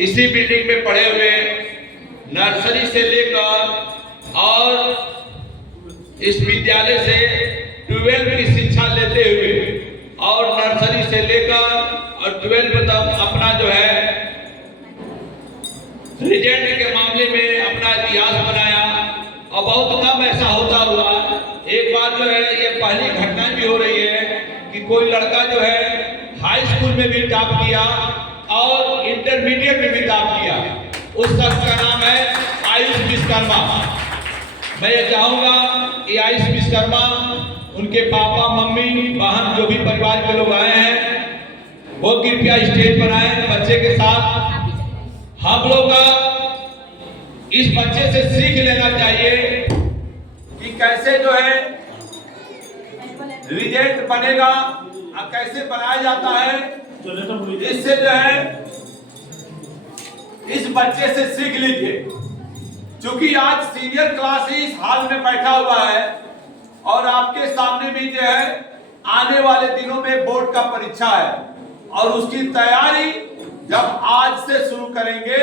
इसी बिल्डिंग में पढ़े हुए, नर्सरी से लेकर और इस विद्यालय से 12वीं की शिक्षा लेते हुए और नर्सरी से लेकर और 12वीं तक अपना जो है रिजल्ट के मामले में अपना इतिहास बनाया। और बहुत कम ऐसा होता हुआ एक बार जो है ये पहली घटना भी हो रही है कि कोई लड़का जो है हाई स्कूल में भी टॉप किया और इंटरमीडिएट में भी टॉप किया। उस शख्स का नाम है आयुष विश्वकर्मा। मैं ये चाहूंगा कि आयुष विश्वकर्मा, उनके पापा मम्मी बहन जो भी परिवार के लोग आए हैं वो कृपया स्टेज पर आए बच्चे के साथ। हम लोग का इस बच्चे से सीख लेना चाहिए कि कैसे जो है रिजल्ट बनेगा और कैसे बनाया जाता है। इससे जो है इस बच्चे से सीख लीजिए। क्योंकि आज सीनियर क्लास ही इस हाल में बैठा हुआ है और आपके सामने भी जो है आने वाले दिनों में बोर्ड का परीक्षा है और उसकी तैयारी जब आज से शुरू करेंगे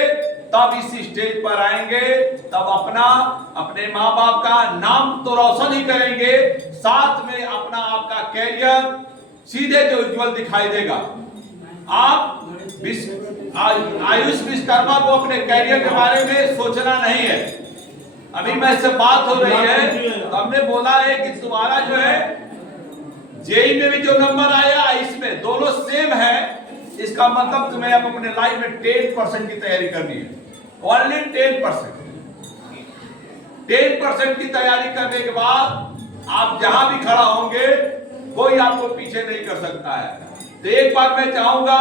तब इस स्टेज पर आएंगे, तब अपने माँ बाप का नाम तो रोशन ही करेंगे, साथ में अपना आपका कैरियर सीधे जो उज्जवल दिखाई देगा। आप आयुष विश्वकर्मा को अपने कैरियर के बारे में सोचना नहीं है। अभी मैं से बात हो रही है तो हमने बोला है कि तुम्हारा जो है जेई में भी जो नंबर आया इसमें दोनों सेम है। इसका मतलब तुम्हें अब अपने लाइफ में 10% की तैयारी करनी है। ओनली 10% की तैयारी करने के बाद आप जहां भी खड़ा होंगे कोई आपको पीछे नहीं कर सकता है। तो एक बार मैं चाहूंगा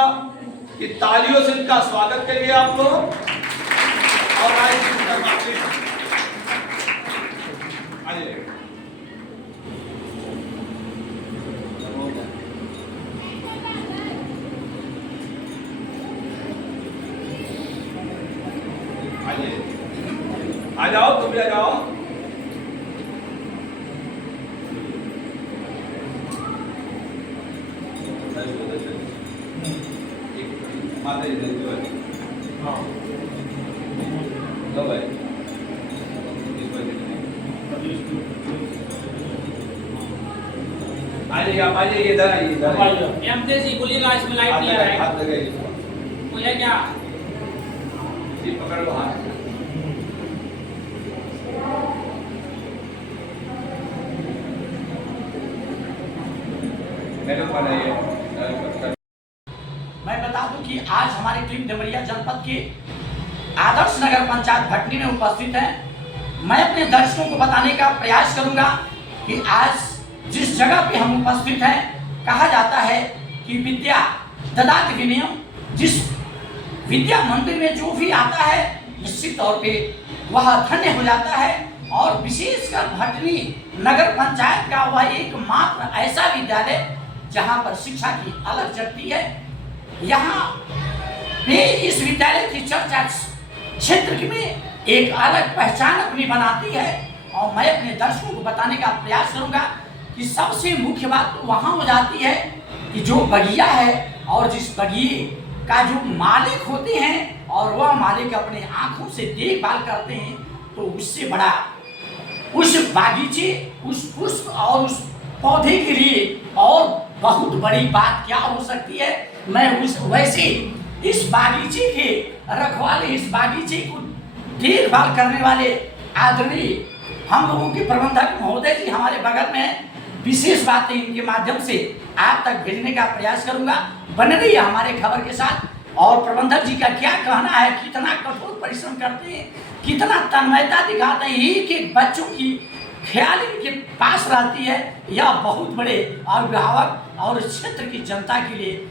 कि तालियों से इनका स्वागत करिए आप लोग। और आ जाओ, तुम भी आ जाओ। माता जी जो है लो भाई आइए आप आइए इधर आइए एमजे जी बोलिएगा। इसमें लाइट नहीं आ रहा है, हाथ लगाइए। बोलिए क्या जी पकड़ लो हाथ। मैं बता दूं कि आज हमारी टीम डमरिया जनपद के आदर्श नगर पंचायत भटनी में उपस्थित है। मैं अपने दर्शकों को बताने का प्रयास करूंगा कि आज जिस जगह पे हम उपस्थित हैं, कहा जाता है कि विद्या ददाति विनयम। जिस विद्या मंदिर में जो भी आता है निश्चित तौर पे वह धन्य हो जाता है। और विशेषकर भटनी नगर पंचायत का वह एकमात्र ऐसा विद्यालय जहां पर शिक्षा की अलग जगती है। यहाँ पे इस विद्यालय की चर्चा क्षेत्र में एक अलग पहचान अपनी बनाती है। और मैं अपने दर्शकों को बताने का प्रयास करूंगा कि सबसे मुख्य बात तो वहां हो जाती है कि जो बगिया है और जिस बगिए का जो मालिक होते हैं और वह मालिक अपने आंखों से देखभाल करते हैं, तो उससे बड़ा उस बागीचे, उस पुष्प और उस पौधे के लिए और बहुत बड़ी बात क्या हो सकती है। मैं उस वैसे इस बागीचे के रखवाले, इस बागीचे को देखभाल करने वाले आदरणीय हम लोगों के प्रबंधक महोदय जी हमारे बगल में, विशेष बातें इनके माध्यम से आप तक भेजने का प्रयास करूंगा। बन रही है हमारे खबर के साथ। और प्रबंधक जी का क्या कहना है, कितना कठोर परिश्रम करते हैं, कितना तन्मयता दिखाते हैं, एक एक बच्चों की ख्याल इनके पास रहती है। यह बहुत बड़े अभिभावक और क्षेत्र की जनता के लिए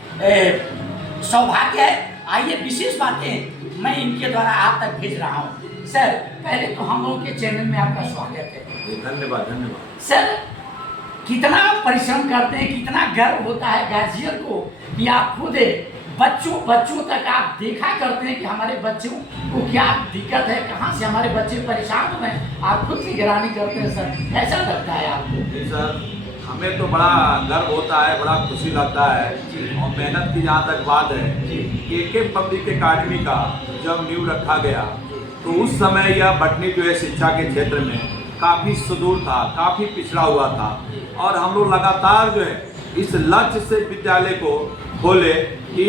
सौभाग्य है। आइए विशेष बातें मैं इनके द्वारा आप तक भेज रहा हूँ। सर पहले तो हम लोग के चैनल में आपका स्वागत है। धन्यवाद धन्यवाद। सर कितना परिश्रम करते हैं, कितना गर्व होता है गार्जियन को कि आप खुद बच्चों तक आप देखा करते हैं कि हमारे बच्चों को क्या दिक्कत है, कहाँ से हमारे बच्चे परेशान हो रहे हैं, आप खुद निगरानी करते हैं। सर कैसा लगता है आपको? सर हमें तो बड़ा गर्व होता है, बड़ा खुशी लगता है। और मेहनत की जहाँ तक बात है, के पब्लिक एकेडमी का जब नींव रखा गया तो उस समय यह भटनी जो है शिक्षा के क्षेत्र में काफ़ी सुदूर था, काफ़ी पिछड़ा हुआ था। और हम लोग लगातार जो है इस लक्ष्य से विद्यालय को खोले कि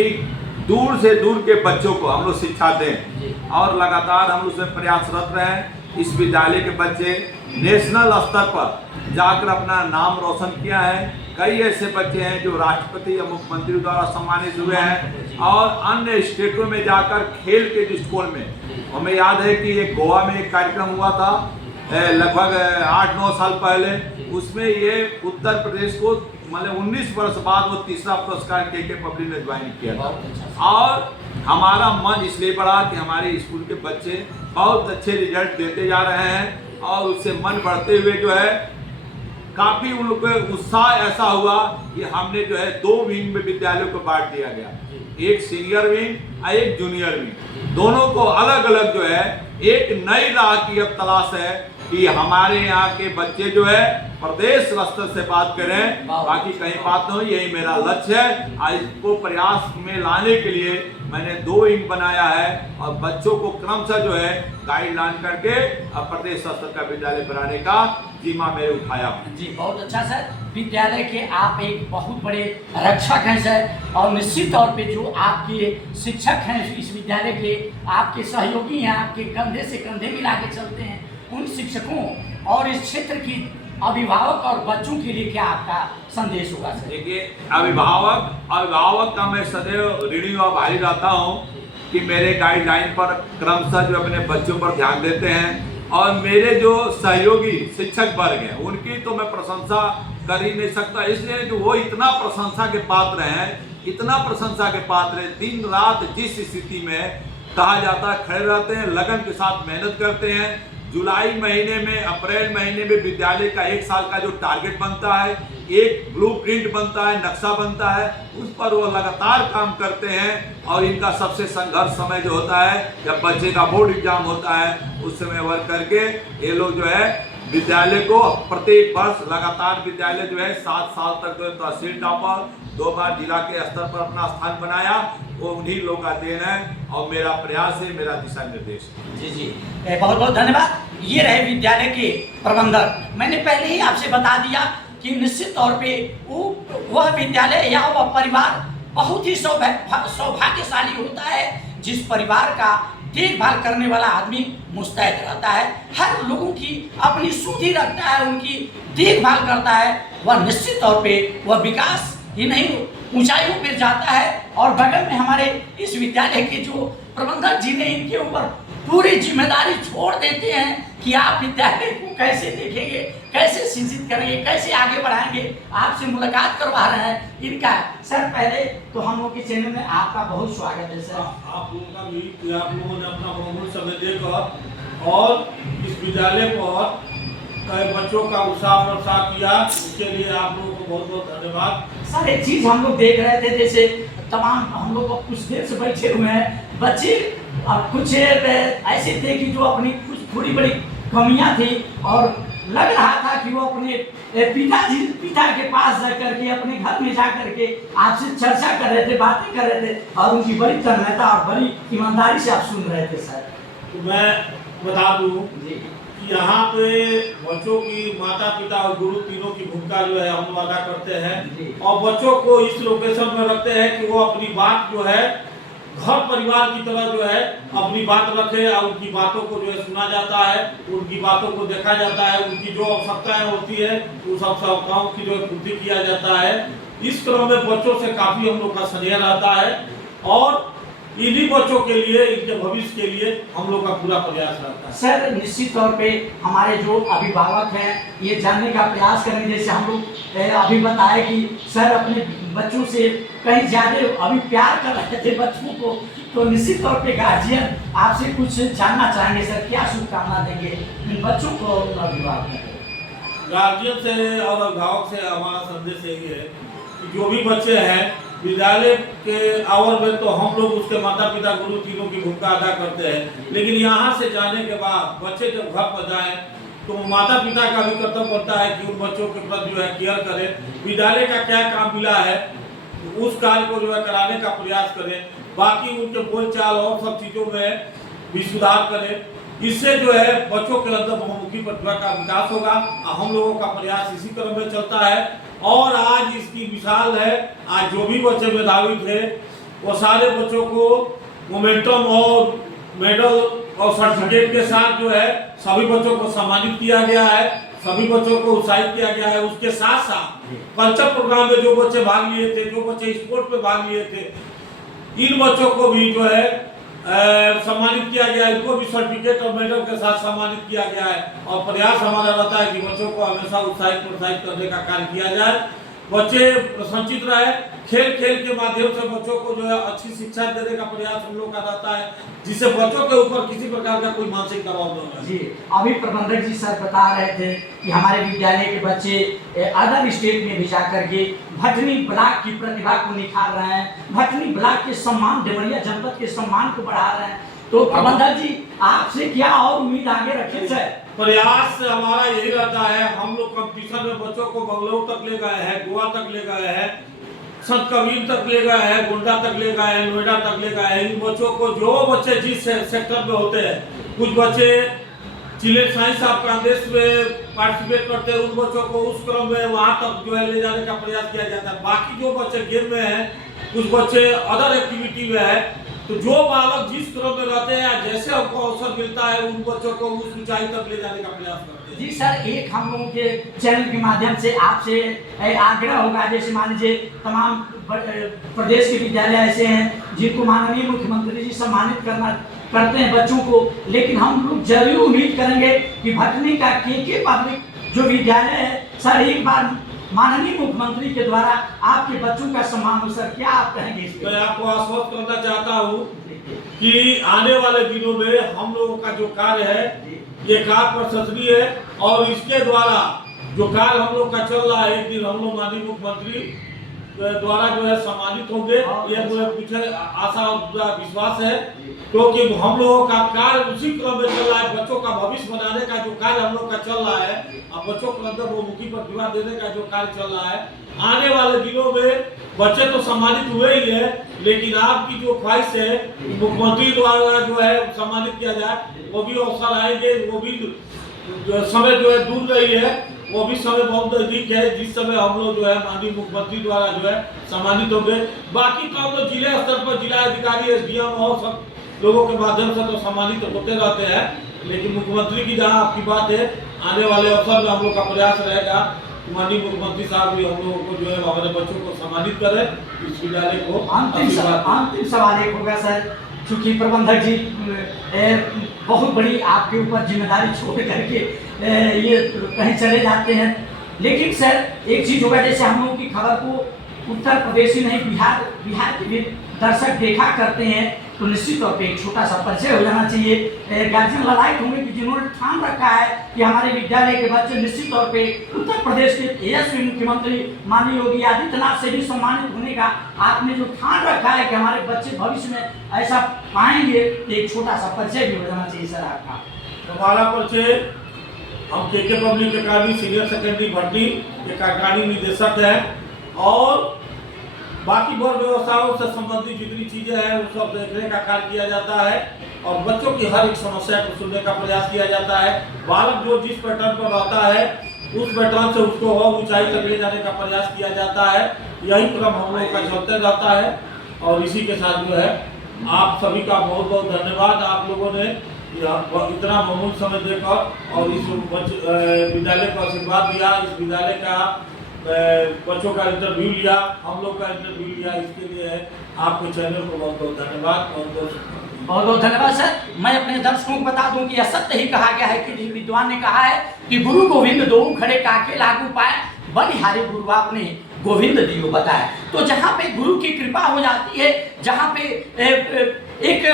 दूर से दूर के बच्चों को हम लोग शिक्षा दें, और लगातार हम लोग उसमें प्रयासरत रहे। इस विद्यालय के बच्चे नेशनल स्तर पर जाकर अपना नाम रोशन किया है। कई ऐसे बच्चे हैं जो राष्ट्रपति या मुख्यमंत्री द्वारा सम्मानित हुए हैं, और अन्य स्टेटों में जाकर खेल के दृष्टिकोण में, हमें याद है कि एक गोवा में एक कार्यक्रम हुआ था लगभग 8-9 साल पहले, उसमें ये उत्तर प्रदेश को मतलब 19 वर्ष बाद वो तीसरा पुरस्कार के पब्लिक ने ज्वाइन किया था। और हमारा मन इसलिए बढ़ा कि हमारे स्कूल के बच्चे बहुत अच्छे रिजल्ट देते जा रहे हैं, और उससे मन बढ़ते हुए जो है काफ़ी उन लोग को उत्साह ऐसा हुआ कि हमने जो है 2 विंग में विद्यालयों को बांट दिया गया, एक सीनियर विंग और एक जूनियर विंग। दोनों को अलग अलग जो है एक नई राह की अब तलाश है कि हमारे यहाँ के बच्चे जो है प्रदेश स्तर से बात करें, बाकी कहीं बात नहीं। यही मेरा लक्ष्य है। आज इसको प्रयास में लाने के लिए मैंने 2 विंग बनाया है, और बच्चों को क्रमशः जो है गाइडलाइन करके प्रदेश स्तर का विद्यालय बनाने का जिम्मा मैंने उठाया। जी बहुत अच्छा सर। विद्यालय के आप एक बहुत बड़े रक्षक हैं सर, और निश्चित तौर पे जो आपके शिक्षक हैं इस विद्यालय के, आपके सहयोगी हैं, आपके कंधे से कंधे मिला के चलते हैं, उन शिक्षकों और इस क्षेत्र की अभिभावक और बच्चों के लिए क्या आपका संदेश होगा सर? देखिए, अभिभावक का मैं सदैव ऋणी और भारी रहता हूँ कि मेरे गाइडलाइन पर क्रमशः जो अपने बच्चों पर ध्यान देते हैं। और मेरे जो सहयोगी शिक्षक वर्ग हैं उनकी तो मैं प्रशंसा कर ही नहीं सकता, इसलिए कि वो इतना प्रशंसा के पात्र हैं, इतना प्रशंसा के पात्र हैं। दिन रात जिस स्थिति में कहा जाता है खड़े रहते हैं, लगन के साथ मेहनत करते हैं। जुलाई महीने में, अप्रैल महीने में विद्यालय का 1 साल का जो टारगेट बनता है, एक ब्लूप्रिंट बनता है, नक्शा बनता है, उस पर वो लगातार काम करते हैं। और इनका सबसे संघर्ष समय जो होता है जब बच्चे का बोर्ड एग्जाम होता है, उस समय वर्क करके ये लोग जो है विद्यालय को प्रत्येक वर्ष लगातार विद्यालय जो है 7 साल तक जो तहसील टॉपर, 2 बार जिला के स्तर पर अपना स्थान बनाया, वो उन्हीं लोगों का देन है, और मेरा प्रयास है, मेरा दिशा निर्देश। जी जी बहुत बहुत धन्यवाद। ये रहे विद्यालय के प्रबंधक। मैंने पहले ही आपसे बता दिया कि निश्चित तौर पे वह विद्यालय या वह परिवार बहुत ही सौभाग्यशाली होता है जिस परिवार का देखभाल करने वाला आदमी मुस्तैद रहता है, हर लोगों की अपनी सुधि रखता है, उनकी देखभाल करता है। वह निश्चित तौर पे वह विकास ही नहीं ऊंचाइयों पर जाता है। और बगल में हमारे इस विद्यालय के जो प्रबंधक जी ने इनके ऊपर पूरी जिम्मेदारी छोड़ देते हैं कि आप विद्यालय को कैसे देखेंगे, कैसे शिक्षित करेंगे, कैसे आगे बढ़ाएंगे। आपसे मुलाकात करवा रहे हैं इनका। सर पहले तो हम लोग के चैनल में आपका बहुत स्वागत है सर। आप लोगों का भी कि आप लोगों ने अपना बहुमूल्य समय देकर और इस विद्यालय पर कई बच्चों का उत्साह प्रोत्साह किया, उसके लिए आप लोगों को बहुत बहुत धन्यवाद। सर एक चीज हम लोग देख रहे थे, जैसे तमाम हम लोग कुछ देर से बैठे हुए हैं बच्चे, और कुछ ऐसे थे कि जो अपनी कुछ थोड़ी बड़ी कमियां थी, और लग रहा था कि वो अपने पिता के पास जा करके अपने घर में जा करके आपसे चर्चा कर रहे थे, बातें कर रहे थे, और उनकी बड़ी तन्मयता और बड़ी ईमानदारी से आप सुन रहे थे सर। तो मैं बता दूं कि यहाँ पे बच्चों की माता पिता और गुरु तीनों की भूमिका जो है हम अदा करते हैं, और बच्चों को इस लोकेशन में रखते हैं कि वो अपनी बात जो है घर परिवार की तरह जो है अपनी बात रखे, और उनकी बातों को जो है सुना जाता है, उनकी बातों को देखा जाता है, उनकी जो आवश्यकताएं होती है उस आवश्यकताओं की जो है पूर्ति किया जाता है। इस क्रम में बच्चों से काफी हम लोग का स्नेह रहता है, और इन्हीं बच्चों के लिए, इनके भविष्य के लिए हम लोग का पूरा प्रयास रहता है। सर निश्चित तौर पे हमारे जो अभिभावक हैं ये जानने का प्रयास करें, जैसे हम लोग अभी बताए कि सर अपने बच्चों से कहीं ज़्यादा अभी प्यार कर रहे थे बच्चों को, तो निश्चित तौर पे गार्जियन आपसे कुछ जानना चाहेंगे सर, क्या शुभकामना देंगे इन बच्चों को और अभिभावकों को? गार्जियन से और अभिभावक से हमारा संदेश यही है कि जो भी बच्चे हैं विद्यालय के आवर में, तो हम लोग उसके माता पिता गुरु तीनों की भूमिका अदा करते हैं, लेकिन यहाँ से जाने के बाद बच्चे जब घर पर जाएं तो माता पिता का भी कर्तव्य बनता है कि उन बच्चों के प्रति जो है केयर करें। विद्यालय का क्या काम मिला है उस कार्य को जो है कराने का प्रयास करें, बाकी उनके बोलचाल और सब चीज़ों में भी सुधार करें। इससे जो है बच्चों के अंदर बहुमुखी प्रतिभा का विकास होगा। हम लोगों का प्रयास इसी क्रम में चलता है और आज इसकी मिसाल है। आज जो भी बच्चे मेधावी थे वो सारे बच्चों को मोमेंटम और मेडल और सर्टिफिकेट के साथ जो है सभी बच्चों को सम्मानित किया गया है, सभी बच्चों को उत्साहित किया गया है। उसके साथ साथ कल्चर प्रोग्राम में जो बच्चे भाग लिए थे, जो बच्चे स्पोर्ट में भाग लिए थे, इन बच्चों को भी जो है सम्मानित किया गया है। इनको भी सर्टिफिकेट और मेडल के साथ सम्मानित किया गया है और प्रयास हमारा रहता है कि बच्चों को हमेशा उत्साहित प्रोत्साहित करने का कार्य किया जाए। बच्चे प्रसन्नचित रहे, खेल खेल के माध्यम से बच्चों को जो है अच्छी शिक्षा देने का प्रयास हम लोग का रहता है, जिससे बच्चों के ऊपर किसी प्रकार का कोई मानसिक दबाव न हो। जी, अभी प्रबंधक जी सर बता रहे थे कि हमारे विद्यालय के बच्चे अदर स्टेट में भी जाकर के भटनी ब्लॉक की प्रतिभा को निखार रहे हैं, भटनी ब्लॉक के सम्मान, देवरिया जनपद के सम्मान को बढ़ा रहे हैं। तो प्रबंधक जी आपसे क्या और उम्मीद आगे रखे सर? प्रयास हमारा यही रहता है। हम लोग कंपटीशन में बच्चों को बंगलौर तक ले गए हैं, गोवा तक ले गए हैं, संत कबीर तक ले गए हैं, गोंडा तक ले गए हैं, नोएडा तक ले गए हैं। इन बच्चों को जो बच्चे जिस सेक्टर में होते हैं, कुछ बच्चे चिल्ड्रेन साइंस ऑफ कांग्रेस में पार्टिसिपेट करते हैं, उन बच्चों को उस क्रम में वहाँ तक जो है ले जाने का प्रयास किया जाता है। बाकी जो बच्चे गेम में हैं, कुछ बच्चे अदर एक्टिविटी में है, तो जो बालक जिस क्रम में रहते हैं, जैसे हमको अवसर मिलता है, उन बच्चों को उस ऊंचाई तक ले जाने का प्रयास करते हैं। जी सर, एक हम लोगों के चैनल के माध्यम से आपसे आग्रह होगा, जैसे मान लीजिए तमाम प्रदेश के विद्यालय ऐसे हैं जिनको माननीय मुख्यमंत्री जी सम्मानित करते हैं बच्चों को, लेकिन हम लोग जरूर उम्मीद करेंगे कि भटनी का के पब्लिक जो विद्यालय है सर, एक बार माननीय मुख्यमंत्री के द्वारा आपके बच्चों का सम्मान हो। सर क्या आप कहेंगे इस पे? मैं आपको आश्वस्त करना चाहता हूँ कि आने वाले दिनों में हम लोगों का जो कार्य है ये कार्य प्रशंसनीय है और इसके द्वारा जो कार्य हम लोग का चल रहा है, एक दिन हम लोग माननीय मुख्यमंत्री द्वारा जो है सम्मानित होंगे, ये मुझे पीछे आशा और विश्वास है, क्योंकि हम लोगों का कार्य उसी क्रम में चल रहा है। बच्चों का भविष्य बनाने का जो कार्य हम लोग का चल रहा है और बच्चों को अंदर बहुमुखी प्रतिभा देने का जो कार्य चल रहा है, आने वाले दिनों में बच्चे तो सम्मानित हुए ही है, लेकिन आपकी जो ख्वाहिश है मुख्यमंत्री द्वारा जो है सम्मानित किया जाए, वो भी अवसर आएंगे। वो भी समय जो है दूर रही है, वो भी समय बहुत नजदीक है, जिस समय हम लोग जो है माननीय मुख्यमंत्री द्वारा जो है सम्मानित होंगे। बाकी तो हम लोग जिले स्तर पर जिला अधिकारी, SDM और सब लोगों के माध्यम से तो सम्मानित होते रहते हैं, लेकिन मुख्यमंत्री की जहाँ आपकी बात है, आने वाले अवसर में हम लोग का प्रयास रहेगा माननीय मुख्यमंत्री साहब भी हम लोगों को जो है हमारे बच्चों को सम्मानित करें, इस विद्यालय को। अंतिम सवाल एक होगा सर, चूंकि प्रबंधक जी बहुत बड़ी आपके ऊपर जिम्मेदारी छोड़ करके ये कहीं चले जाते हैं, लेकिन सर एक चीज होगा, जैसे हम लोगों की खबर को उत्तर प्रदेश ही नहीं बिहार के भी दर्शक देखा करते हैं, तो निश्चित तौर पे एक छोटा सा परिचय हो जाना चाहिए। गार्जियन ललायत होंगे कि जिन्होंने ठान रखा है कि हमारे विद्यालय के बच्चे निश्चित तौर पे उत्तर प्रदेश के यशस्वी मुख्यमंत्री माननीय योगी आदित्यनाथ से भी सम्मानित होने का आपने जो ठान रखा है कि हमारे बच्चे भविष्य में ऐसा पाएंगे, एक छोटा सा परिचय भी हो जाना चाहिए सर आपका। हमारा परिचय, हम के पब्लिक अकादमी सीनियर सेकेंडरी भटनी के कार्यकारी निदेशक है और बाकी बोर्ड व्यवस्थाओं से संबंधित जितनी चीजें हैं उस सब देखने का कार्य किया जाता है और बच्चों की हर एक समस्या को सुनने का प्रयास किया जाता है। बालक जो जिस पैटर्न पर रहता है उस पैटर्न से उसको और ऊंचाई तक ले जाने का प्रयास किया जाता है। यही क्रम हम लोग का चलते रहता है और इसी के साथ जो है आप सभी का बहुत बहुत धन्यवाद। आप लोगों ने इतना बहुमूल्य समय देकर और इस विद्यालय को आशीर्वाद दिया, इस विद्यालय का बच्चों का इंटरव्यू लिया, हम लोग का इंटरव्यू लिया, इसके लिए आपके चैनल को बहुत बहुत धन्यवाद। बहुत बहुत धन्यवाद सर। मैं अपने दर्शकों को बता दूं कि यह सत्य ही कहा गया है कि विद्वान ने कहा है कि गुरु गोविंद दो खड़े काके लागू पाए, बलिहारी गुरु आपने गोविंद दियो बताया। तो जहाँ पे गुरु की कृपा हो जाती है, जहाँ पे एक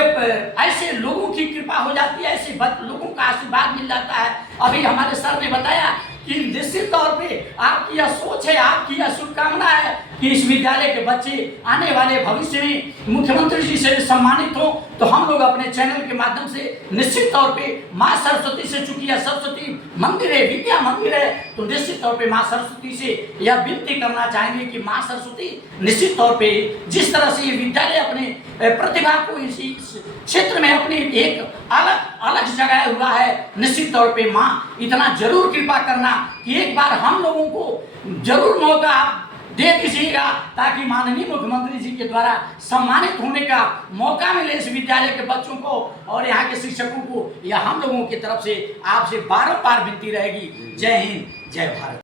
ऐसे लोगों की कृपा हो जाती है, ऐसे लोगों का आशीर्वाद मिल जाता है। अभी हमारे सर ने बताया कि निश्चित तौर पे आपकी यह सोच है, आपकी यह शुभकामना है कि इस विद्यालय के बच्चे आने वाले भविष्य में मुख्यमंत्री जी से सम्मानित हो। तो हम लोग अपने चैनल के माध्यम से निश्चित तौर पे माँ सरस्वती से, चूंकि यह सरस्वती मंदिर है, विद्या मंदिर है, तो निश्चित तौर पे माँ सरस्वती से यह विनती करना चाहेंगे कि माँ सरस्वती निश्चित तौर पे जिस तरह से ये विद्यालय अपने प्रतिभा को इसी क्षेत्र में अपनी एक अलग जगह हुआ है, निश्चित तौर पे माँ इतना जरूर कृपा करना कि एक बार हम लोगों को जरूर मौका आप दे दीजिएगा, ताकि माननीय मुख्यमंत्री जी के द्वारा सम्मानित होने का मौका मिले इस विद्यालय के बच्चों को और यहाँ के शिक्षकों को। यह हम लोगों की तरफ से आपसे बारंबार विनती रहेगी। जय हिंद, जय भारत।